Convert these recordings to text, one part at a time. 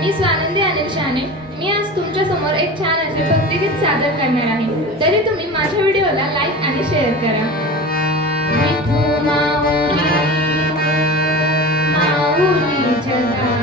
मी स्वानंदी आनंद शहाणे मी आज तुमच्यासमोर एक छान असे भक्तिगीत सादर करणार आहे तरी तुम्ही माझ्या व्हिडिओला लाईक आणि शेअर करा माऊली माऊली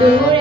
Do it.